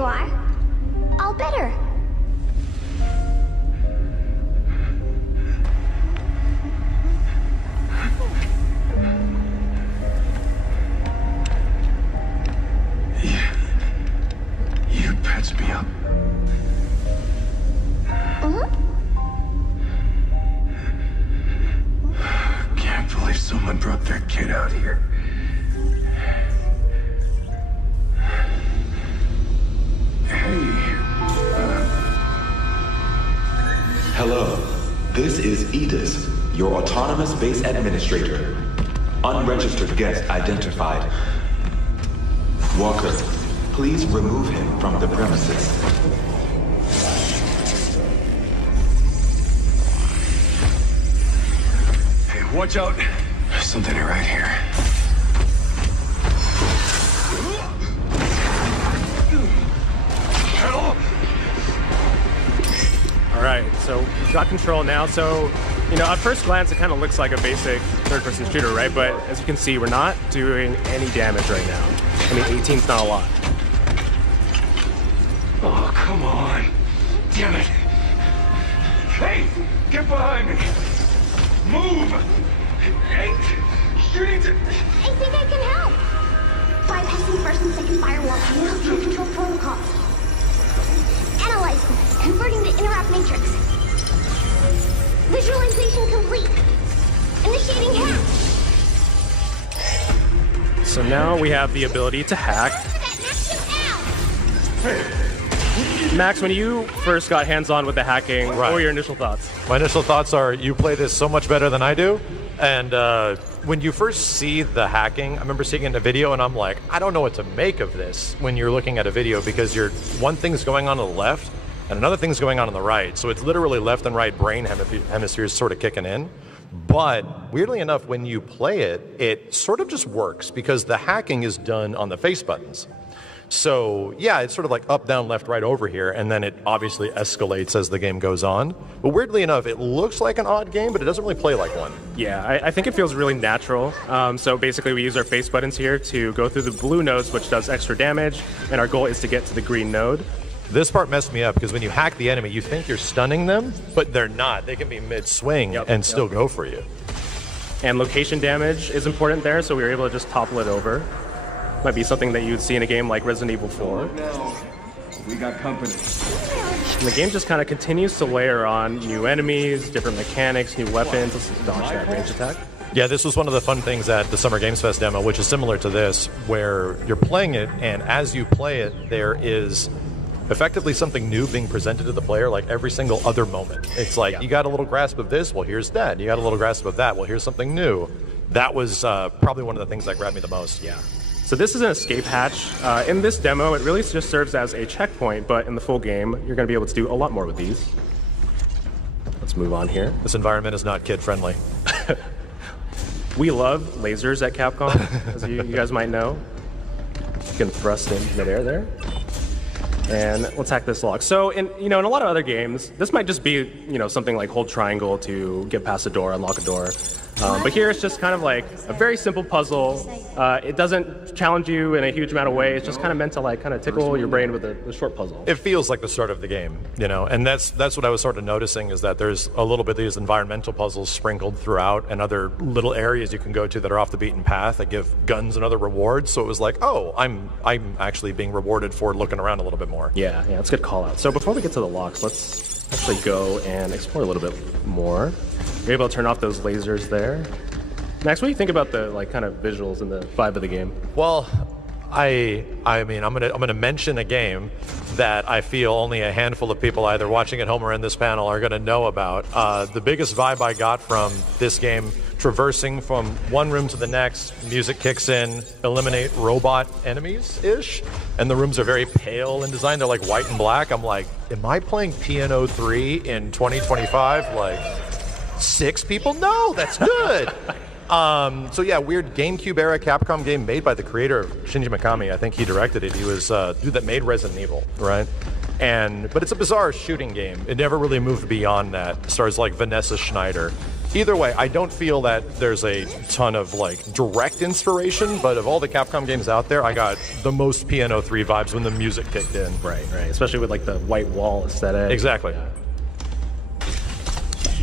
you are. All better. You patched me up. Can't believe someone brought their kid out here. Hello, this is Edis, your autonomous base administrator. Unregistered guest identified. Walker, please remove him from the premises. Hey, watch out. There's something right here. Alright, so we've got control now. So, you know, at first glance, it kind of looks like a basic third-person shooter, right? But as you can see, we're not doing any damage right now. I mean, 18's not a lot. Oh, come on. Damn it. Hey, get behind me. Move. Hey, shooting to... I think I can help. Bypassing first and second firewall can help you control protocols. Analyze them, converting the interrupt matrix. Visualization complete. Initiating hack. So now we have the ability to hack. Max, when you first got hands-on with the hacking, what were your initial thoughts? My initial thoughts are, you play this so much better than I do. And when you first see the hacking, I remember seeing it in a video and I'm like, I don't know what to make of this when you're looking at a video, because one thing's going on the left and another thing's going on the right. So it's literally left and right brain hemispheres sort of kicking in. But weirdly enough, when you play it, it sort of just works because the hacking is done on the face buttons. So yeah, it's sort of like up, down, left, right over here, and then it obviously escalates as the game goes on. But weirdly enough, it looks like an odd game, but it doesn't really play like one. Yeah, I think it feels really natural. So basically we use our face buttons here to go through the blue nodes, which does extra damage, and our goal is to get to the green node. This part messed me up because when you hack the enemy, you think you're stunning them, but they're not. They can be mid-swing and still go for you. And location damage is important there, so we were able to just topple it over. Might be something that you'd see in a game like Resident Evil 4. We got company. And the game just kind of continues to layer on new enemies, different mechanics, new weapons. Let's dodge that range attack. Yeah, this was one of the fun things at the Summer Games Fest demo, which is similar to this, where you're playing it, and as you play it, there is effectively something new being presented to the player like every single other moment. It's like, you got a little grasp of this, well, here's that. You got a little grasp of that, well, here's something new. That was probably one of the things that grabbed me the most. Yeah. So this is an escape hatch. In this demo, it really just serves as a checkpoint, but in the full game, you're going to be able to do a lot more with these. Let's move on here. This environment is not kid-friendly. We love lasers at Capcom, as you guys might know. You can thrust in midair there. And let's hack this lock. So in a lot of other games, this might just be something like hold triangle to get past a door, unlock a door. But here it's just kind of like a very simple puzzle. It doesn't challenge you in a huge amount of ways. It's just kind of meant to like kind of tickle your brain with a short puzzle. It feels like the start of the game, and that's what I was sort of noticing, is that there's a little bit of these environmental puzzles sprinkled throughout, and other little areas you can go to that are off the beaten path that give guns and other rewards. So it was like, oh, I'm actually being rewarded for looking around a little bit more. Yeah, it's a good call out. So before we get to the locks, let's actually go and explore a little bit more. You're able to turn off those lasers there. Max, what do you think about the kind of visuals and the vibe of the game? Well, I mean, I'm gonna mention a game that I feel only a handful of people either watching at home or in this panel are gonna know about. The biggest vibe I got from this game, traversing from one room to the next, music kicks in, eliminate robot enemies-ish, and the rooms are very pale in design. They're like white and black. I'm like, am I playing Piano 3 in 2025? Like, 6 people? No, that's good. So yeah, weird GameCube era Capcom game made by the creator of Shinji Mikami. I think he directed it. He was dude that made Resident Evil, right? But it's a bizarre shooting game. It never really moved beyond that. Stars like Vanessa Schneider. Either way, I don't feel that there's a ton of like direct inspiration, but of all the Capcom games out there, I got the most Piano 3 vibes when the music kicked in. Right, especially with like the white wall aesthetic. Exactly. Yeah.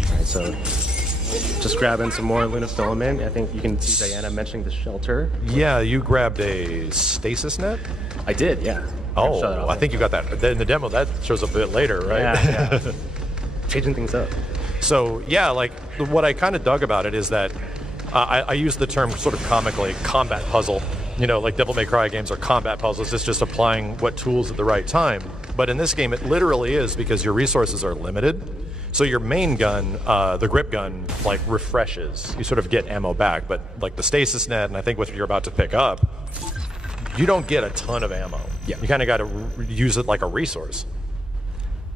All right, so just grabbing some more lunar filament. I think you can see Diana mentioning the shelter. Yeah, you grabbed a stasis net? I did, yeah. Oh, I think you got that in the demo. That shows up a bit later, right? Yeah. Changing things up. So, yeah, like, what I kind of dug about it is that I use the term sort of comically, combat puzzle. You know, like Devil May Cry games are combat puzzles. It's just applying what tools at the right time. But in this game, it literally is because your resources are limited. So your main gun, the grip gun, like, refreshes. You sort of get ammo back. But, like, the stasis net, and I think what you're about to pick up, you don't get a ton of ammo. Yeah. You kind of got to use it like a resource.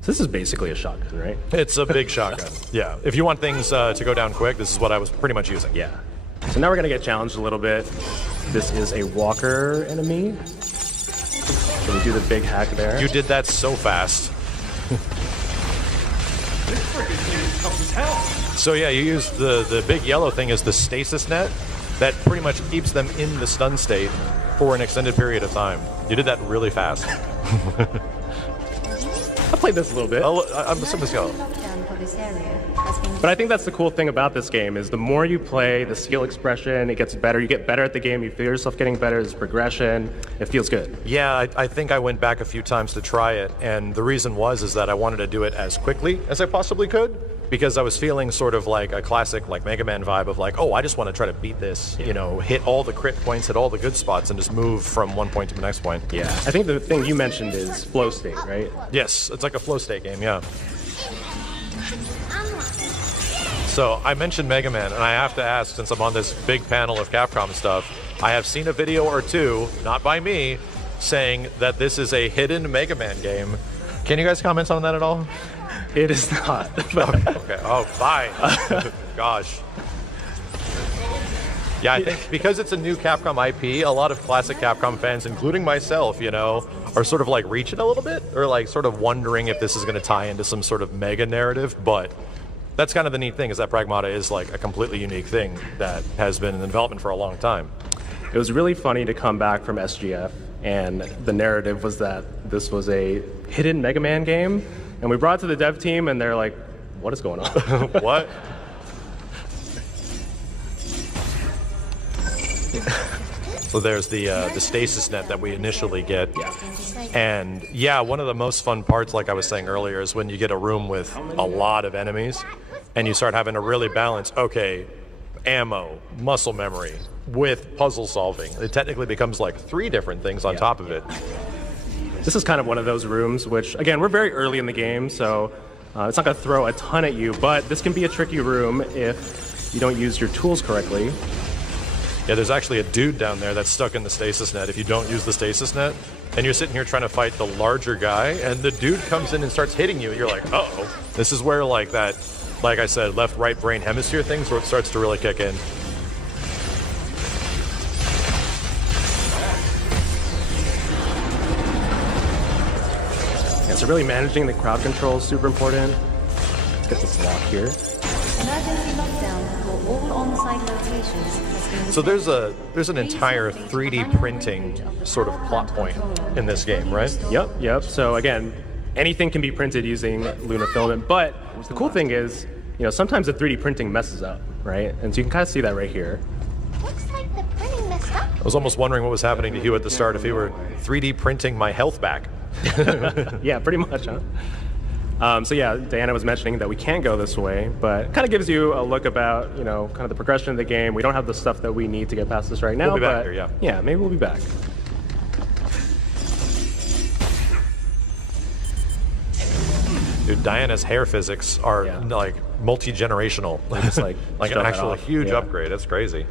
So this is basically a shotgun, right? It's a big shotgun. Yeah. If you want things to go down quick, this is what I was pretty much using. Yeah. So now we're going to get challenged a little bit. This is a walker enemy. So we do the big hack there. You did that so fast. So yeah, you use the big yellow thing as the stasis net that pretty much keeps them in the stun state for an extended period of time. You did that really fast. I played this a little bit. I'm assuming this go. But I think that's the cool thing about this game is the more you play, the skill expression, it gets better. You get better at the game. You feel yourself getting better. There's progression. It feels good. Yeah, I think I went back a few times to try it, and the reason is that I wanted to do it as quickly as I possibly could, because I was feeling sort of like a classic like Mega Man vibe of like, oh, I just want to try to beat this, you know, hit all the crit points, hit all the good spots, and just move from one point to the next point. Yeah, I think the thing you mentioned is flow state, right? Yes, it's like a flow state game, yeah. So I mentioned Mega Man, and I have to ask, since I'm on this big panel of Capcom stuff, I have seen a video or two, not by me, saying that this is a hidden Mega Man game. Can you guys comment on that at all? It is not. Okay. Oh, fine. Gosh. Yeah, I think because it's a new Capcom IP, a lot of classic Capcom fans, including myself, you know, are sort of like reaching a little bit, or like sort of wondering if this is going to tie into some sort of mega narrative. But that's kind of the neat thing, is that Pragmata is like a completely unique thing that has been in development for a long time. It was really funny to come back from SGF, and the narrative was that this was a hidden Mega Man game. And we brought it to the dev team, and they're like, what is going on? What? So there's the stasis net that we initially get. Yeah. And yeah, one of the most fun parts, like I was saying earlier, is when you get a room with a lot of enemies, and you start having to really balance, okay, ammo, muscle memory, with puzzle solving. It technically becomes like 3 different things on top of it. This is kind of one of those rooms, which, again, we're very early in the game, so it's not going to throw a ton at you, but this can be a tricky room if you don't use your tools correctly. Yeah, there's actually a dude down there that's stuck in the stasis net if you don't use the stasis net, and you're sitting here trying to fight the larger guy, and the dude comes in and starts hitting you, and you're like, uh-oh. This is where, like, that, like I said, left-right brain hemisphere thing where it starts to really kick in. Yeah, so really managing the crowd control is super important. Let's get this lock here. Emergency lockdown for all on-site locations has been... So there's an entire 3D printing sort of plot point in this game, right? Yep. So again, anything can be printed using lunar filament, but the cool thing is, you know, sometimes the 3D printing messes up, right? And so you can kind of see that right here. Looks like the printing messed up. I was almost wondering what was happening to Hugh at the start if he were 3D printing my health back. Yeah, pretty much, huh? So yeah, Diana was mentioning that we can go this way, but it kind of gives you a look about, you know, kind of the progression of the game. We don't have the stuff that we need to get past this right now, We'll be back but here, yeah. Yeah, maybe we'll be back. Dude, Diana's hair physics are like multi-generational. Just like like an show that actual off. huge Yeah. upgrade. That's crazy.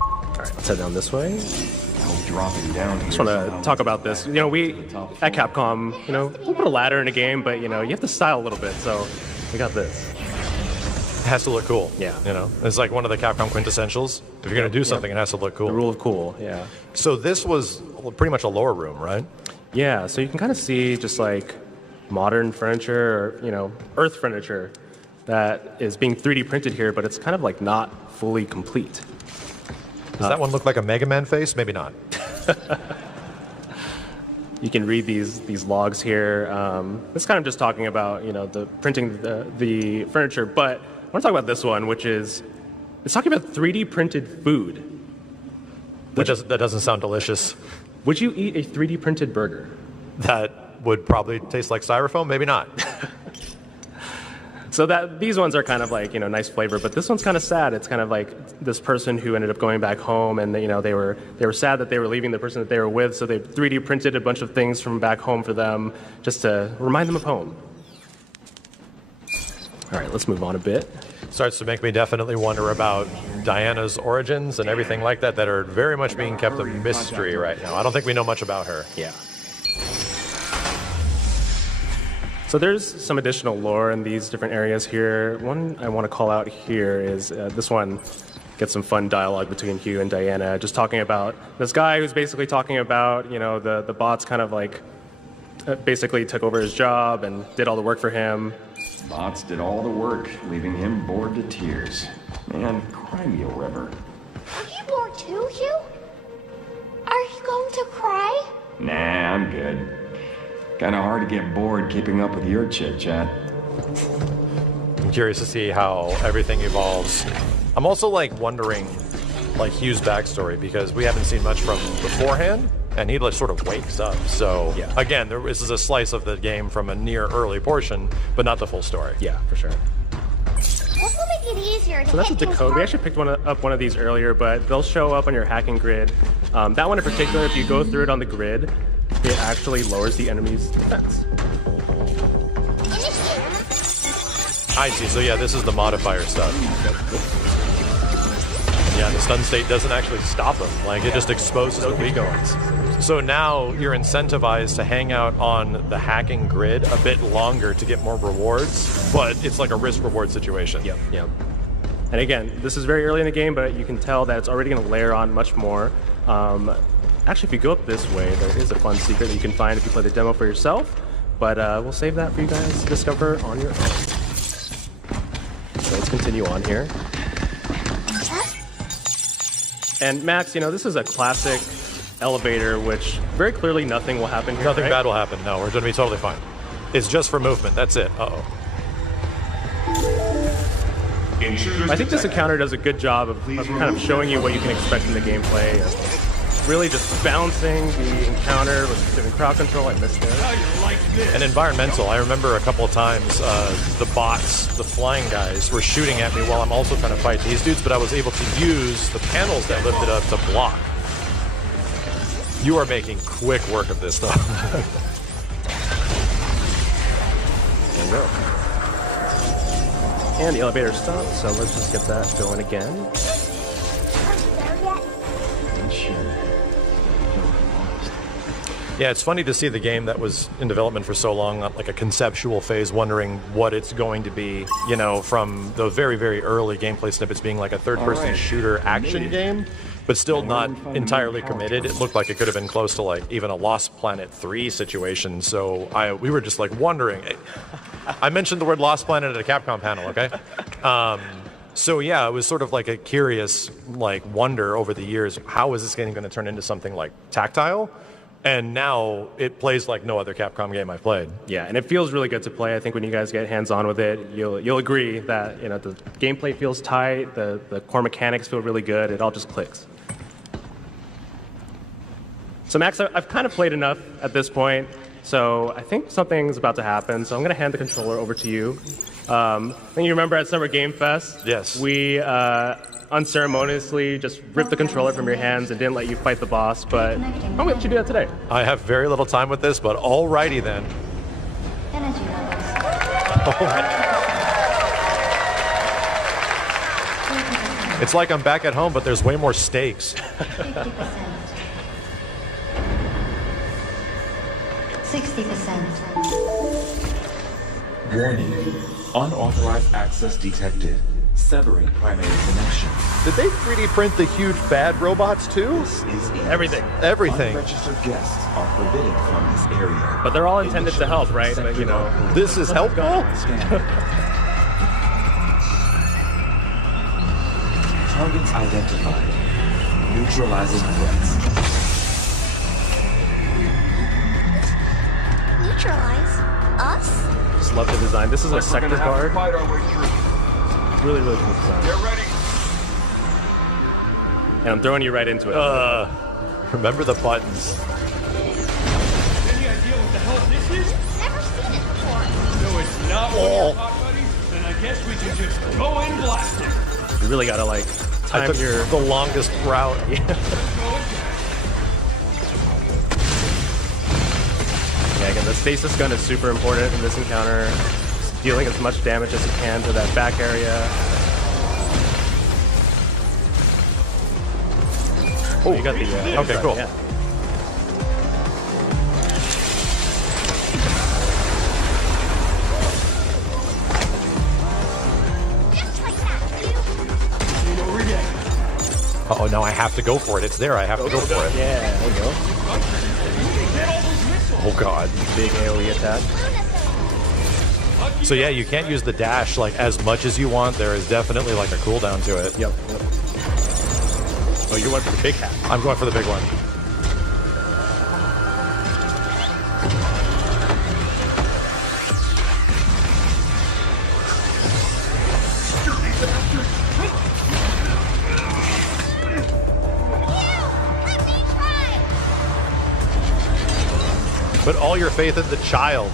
All right, let's head down this way. Dropping down here. Just want to talk about this. You know, we at Capcom, you know, we'll put a ladder in a game, but you know, you have to style a little bit. So we got this. It has to look cool. Yeah. You know, it's like one of the Capcom quintessentials. If you're going to do something, it has to look cool. The rule of cool. Yeah. So this was pretty much a lower room, right? Yeah. So you can kind of see just like modern furniture, or you know, Earth furniture that is being 3D printed here, but it's kind of like not fully complete. Does that one look like a Mega Man face? Maybe not. You can read these logs here. It's kind of just talking about the printing the furniture, but I want to talk about this one, which is it's talking about 3D printed food. That doesn't sound delicious. Would you eat a 3D printed burger? That would probably taste like styrofoam. Maybe not. So these ones are kind of like nice flavor, but this one's kind of sad. It's kind of like this person who ended up going back home, and they were sad that they were leaving the person that they were with, so they 3D printed a bunch of things from back home for them just to remind them of home. All right, let's move on a bit. Starts to make me definitely wonder about Diana's origins and everything like that are very much being kept a mystery right now. I don't think we know much about her. Yeah. So there's some additional lore in these different areas here. One I want to call out here is this one gets some fun dialogue between Hugh and Diana, just talking about this guy who's basically talking about, the bots kind of like basically took over his job and did all the work for him. Bots did all the work, leaving him bored to tears. Man, cry me a river. Are you bored too, Hugh? Are you going to cry? Nah, I'm good. Kinda hard to get bored keeping up with your chit-chat. I'm curious to see how everything evolves. I'm also wondering Hugh's backstory, because we haven't seen much from beforehand, and he sort of wakes up. So yeah. Again, this is a slice of the game from a near early portion, but not the full story. Yeah, for sure. This will make it easier to So that's a hit his decode. We heart. actually picked up one of these earlier, but they'll show up on your hacking grid. That one in particular, if you go through it on the grid, it actually lowers the enemy's defense. I see. So yeah, this is the modifier stuff. Yeah, the stun state doesn't actually stop them. It just exposes the weak ones. So now you're incentivized to hang out on the hacking grid a bit longer to get more rewards, but it's like a risk-reward situation. Yep. And again, this is very early in the game, but you can tell that it's already going to layer on much more. Actually, if you go up this way, there is a fun secret that you can find if you play the demo for yourself, but we'll save that for you guys to discover on your own. So let's continue on here. And Max, this is a classic elevator, which very clearly nothing will happen here. Nothing right? bad will happen. No, we're going to be totally fine. It's just for movement. That's it. Uh-oh. I think this encounter does a good job of kind of showing you what you can expect in the gameplay. Really just balancing the encounter with doing crowd control. I missed there. And environmental. I remember a couple of times the bots, the flying guys, were shooting at me while I'm also trying to fight these dudes, but I was able to use the panels that lifted up to block. You are making quick work of this, though. There we go. And the elevator stopped, so let's just get that going again. Yeah, it's funny to see the game that was in development for so long, like a conceptual phase, wondering what it's going to be, from the very, very early gameplay snippets being like a third-person shooter action game, but still not entirely committed. It looked like it could have been close to even a Lost Planet 3 situation, so we were just wondering. I mentioned the word Lost Planet at a Capcom panel, okay? So yeah, it was sort of like a curious wonder over the years, how is this game going to turn into something tactile? And now it plays like no other Capcom game I've played. Yeah, and it feels really good to play. I think when you guys get hands-on with it, you'll agree that the gameplay feels tight, the core mechanics feel really good. It all just clicks. So Max, I've kind of played enough at this point, so I think something's about to happen. So I'm going to hand the controller over to you. I think you remember at Summer Game Fest, yes, we unceremoniously just ripped the controller from your hands and didn't let you fight the boss, but I'm going to let you do that today. I have very little time with this, but alrighty then. Energy levels. It's like I'm back at home, but there's way more stakes. 50%. 60%. Warning. Unauthorized access detected. Severing primary connection. Did they 3D print the huge bad robots too? Everything. Everything. Unregistered guests are forbidden from this area. But they're all intended to help, right? But, This is helpful? Targets identified. Neutralizing threats. Neutralize? Us? Just love the design. This is a sector guard. Fight our way through. Really, really cool design. Get ready. And I'm throwing you right into it. Remember the buttons. Any idea what the hell this is? Never seen it before. No, it's not one of your hot buddies, then I guess we can just go and blast it. You really gotta like I time took your. the longest route. Yeah, again, the stasis gun is super important in this encounter. Just dealing as much damage as you can to that back area. Oh, you got the. Okay, cool. Yeah. Just like that, you. Over again. Oh, now I have to go for it. It's there. I have to go for it. Yeah, there you go. Get all those missiles. Oh God. Big AoE attack. So yeah, you can't use the dash like as much as you want. There is definitely like a cooldown to it. Yep. Oh, you went for the big hat. I'm going for the big one. Let me try. Put all your faith in the child.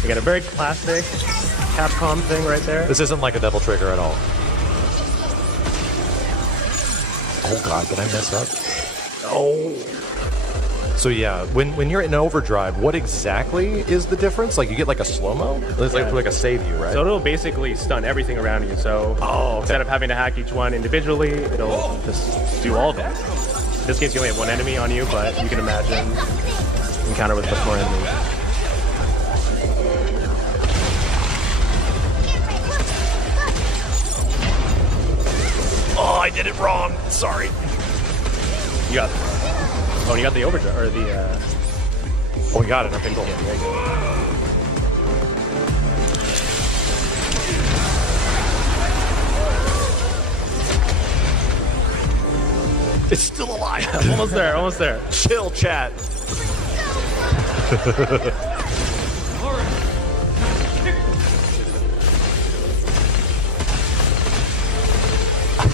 You got a very classic Capcom thing right there. This isn't like a double trigger at all. Oh God, did I mess up? Oh. So yeah, when you're in overdrive, what exactly is the difference? Like you get like a slow-mo? It's like a save you, right? So it'll basically stun everything around you. So instead of having to hack each one individually, it'll just do all of them. In this case, you only have one enemy on you, but you can imagine encounter with much more enemies. Oh, I did it wrong. Sorry. You got. Oh, you got the overdrive or the. Oh, we got it. Okay, cool. Yeah, there you go. It's still alive. Almost there. Almost there. Chill, chat. All right.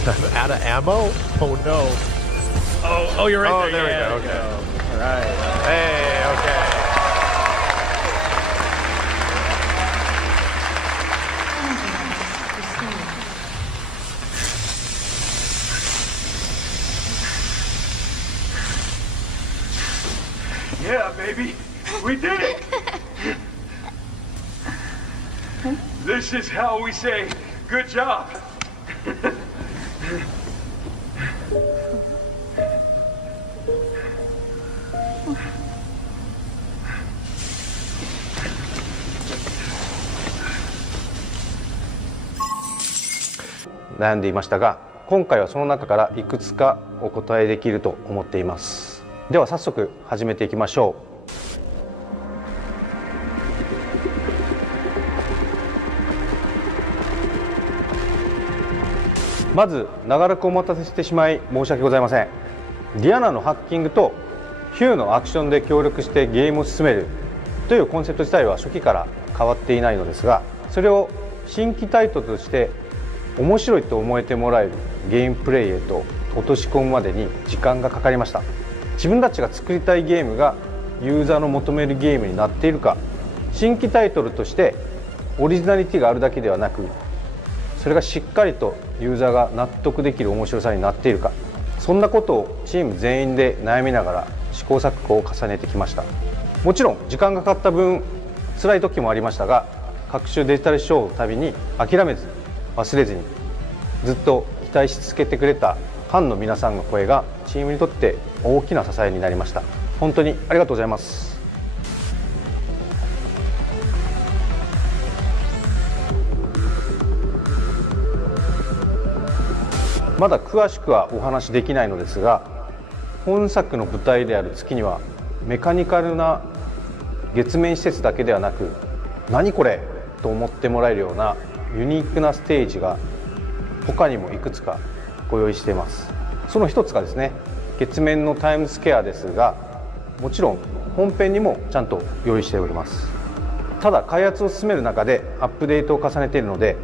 I'm out of ammo? Oh no. Oh, you're right Oh, there. there we Yeah, go, there you okay. go. All right. Hey, okay. Yeah, baby. We did it. This is how we say good job.悩んでいましたが、今回はその中からいくつかお答えできると思っています。では早速始めていきましょう。まず長らくお待たせしてしまい申し訳ございません。ディアナのハッキングとヒューのアクションで協力してゲームを進めるというコンセプト自体は初期から変わっていないのですが、それを新規タイトルとして面白いと思えてもらえるゲームプレイへと落とし込むまでに時間がかかりました。自分たちが作りたいゲームがユーザーの求めるゲームになっているか、新規タイトルとしてオリジナリティがあるだけではなく、それがしっかりとユーザーが納得できる面白さになっているか、そんなことをチーム全員で悩みながら試行錯誤を重ねてきました。もちろん時間がかかった分辛い時もありましたが、各種デジタルショーのたびに諦めず忘れずにずっと期待し続けてくれたファンの皆さんの声がチームにとって大きな支えになりました。本当にありがとうございます。まだ詳しくはお話しできないのですが、本作の舞台である月にはメカニカルな月面施設だけではなく、何これと思ってもらえるようなユニークなステージが他にもいくつかご用意しています。その一つがですね、月面のタイムスケアですが、もちろん本編にもちゃんと用意しております。ただ開発を進める中でアップデートを重ねているので、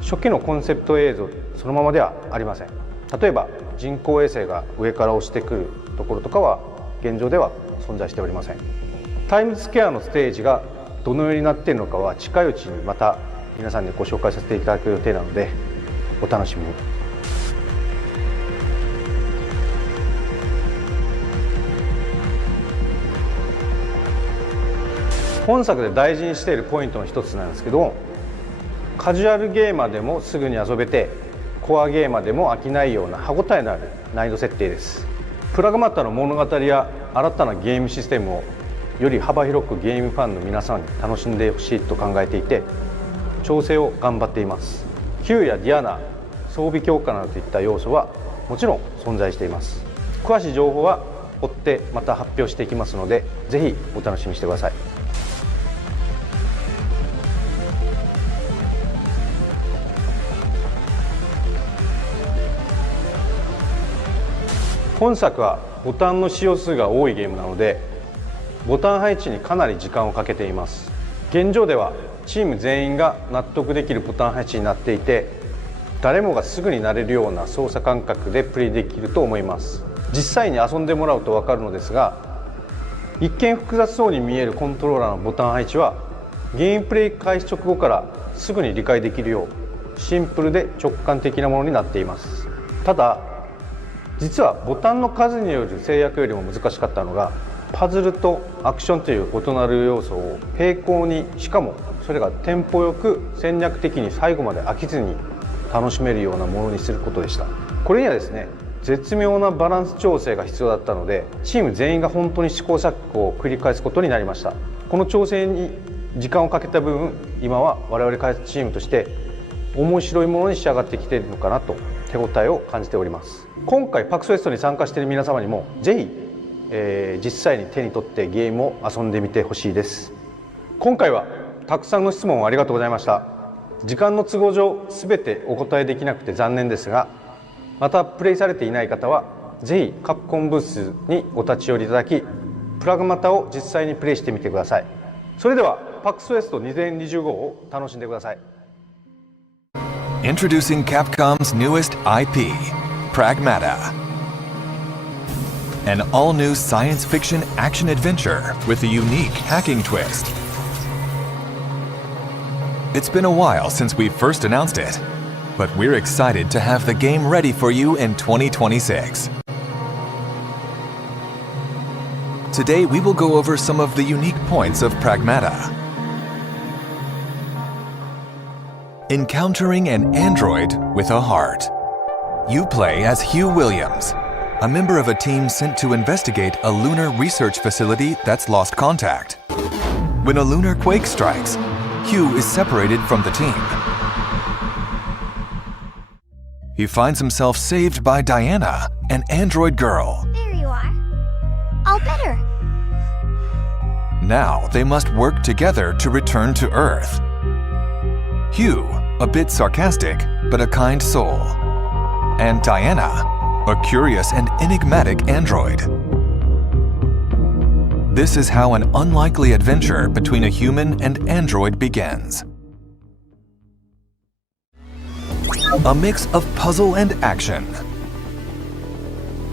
初期のコンセプト映像そのままではありません。例えば人工衛星が上から落ちてくるところとかは現状では存在しておりません。タイムスケアのステージがどのようになっているのかは近いうちにまた皆さんにご紹介させていただく予定なので、お楽しみに。本作で大事にしているポイントの一つなんですけど、カジュアルゲーマーでもすぐに遊べて、コアゲーマーでも飽きないような歯応えのある難易度設定です。プラグマッタの物語や新たなゲームシステムをより幅広くゲームファンの皆さんに楽しんでほしいと考えていて、調整を頑張っています。ヒューやディアナ、装備強化などといった要素はもちろん存在しています。詳しい情報は追ってまた発表していきますので、ぜひお楽しみにしてください。本作はボタンの使用数が多いゲームなので、ボタン配置にかなり時間をかけています。現状ではチーム全員が納得できるボタン配置になっていて、誰もがすぐに慣れるような操作感覚でプレイできると思います。実際に遊んでもらうと分かるのですが、一見複雑そうに見えるコントローラーのボタン配置はゲームプレイ開始直後からすぐに理解できるようシンプルで直感的なものになっています。ただ実はボタンの数による制約よりも難しかったのが、パズルとアクションという異なる要素を並行に、しかもそれがテンポよく戦略的に最後まで飽きずに楽しめるようなものにすることでした。これにはですね、絶妙なバランス調整が必要だったので、チーム全員が本当に試行錯誤を繰り返すことになりました。この調整に時間をかけた分、今は我々開発チームとして面白いものに仕上がってきているのかなと手応えを感じております。今回パクスフェストに参加している皆様にもぜひ、実際に手に取ってゲームを遊んでみてほしいです。今回はたくさんの質問をありがとうございました。時間の都合上全てお答えできなくて残念ですが、またプレイされていない方はぜひカプコンブースにお立ち寄りいただき、プラグマタを実際にプレイしてみてください。それではパクスフェスト2025を楽しんでください。Introducing Capcom's newest IP, PRAGMATA. An all-new science fiction action-adventure with a unique hacking twist. It's been a while since we first announced it, but we're excited to have the game ready for you in 2026. Today we will go over some of the unique points of PRAGMATA. Encountering an android with a heart. You play as Hugh Williams, a member of a team sent to investigate a lunar research facility that's lost contact. When a lunar quake strikes, Hugh is separated from the team. He finds himself saved by Diana, an android girl. There you are. All better. Now they must work together to return to Earth. Hugh, a bit sarcastic, but a kind soul. And Diana, a curious and enigmatic android. This is how an unlikely adventure between a human and android begins. A mix of puzzle and action.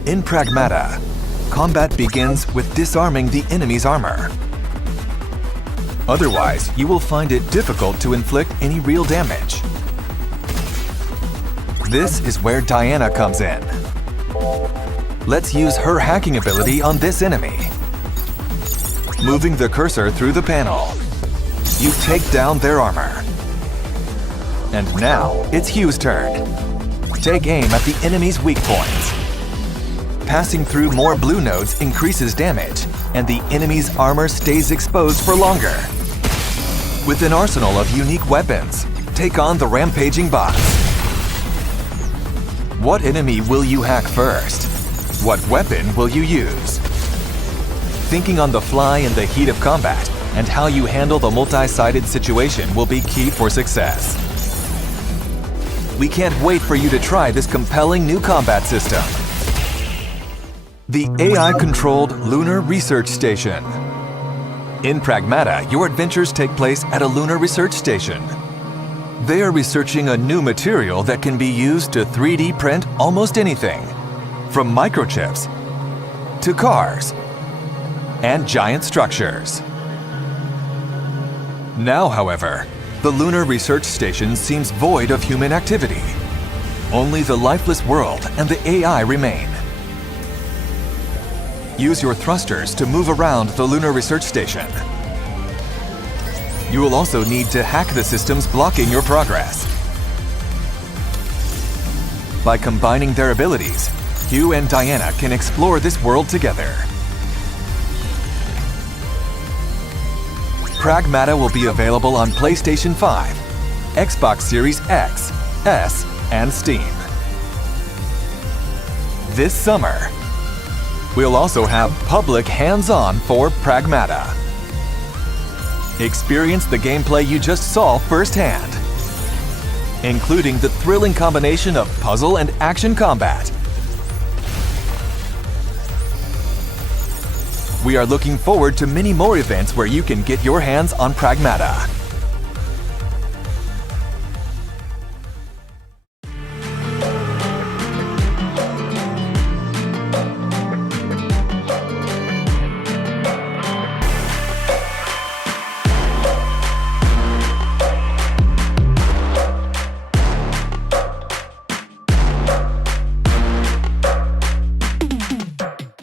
In PRAGMATA, combat begins with disarming the enemy's armor. Otherwise, you will find it difficult to inflict any real damage. This is where Diana comes in. Let's use her hacking ability on this enemy. Moving the cursor through the panel, you take down their armor. And now, it's Hugh's turn. Take aim at the enemy's weak points. Passing through more blue nodes increases damage, and the enemy's armor stays exposed for longer. With an arsenal of unique weapons, take on the rampaging bots. What enemy will you hack first? What weapon will you use? Thinking on the fly in the heat of combat and how you handle the multi-sided situation will be key for success. We can't wait for you to try this compelling new combat system. The AI-controlled Lunar Research Station. In Pragmata, your adventures take place at a lunar research station. They are researching a new material that can be used to 3D print almost anything, from microchips to cars and giant structures. Now, however, the Lunar Research Station seems void of human activity. Only the lifeless world and the AI remain. Use your thrusters to move around the Lunar Research Station. You will also need to hack the systems blocking your progress. By combining their abilities, Hugh and Diana can explore this world together. Pragmata will be available on PlayStation 5, Xbox Series X, S, and Steam. This summer, we'll also have public hands-on for Pragmata. Experience the gameplay you just saw firsthand, including the thrilling combination of puzzle and action combat. We are looking forward to many more events where you can get your hands on Pragmata.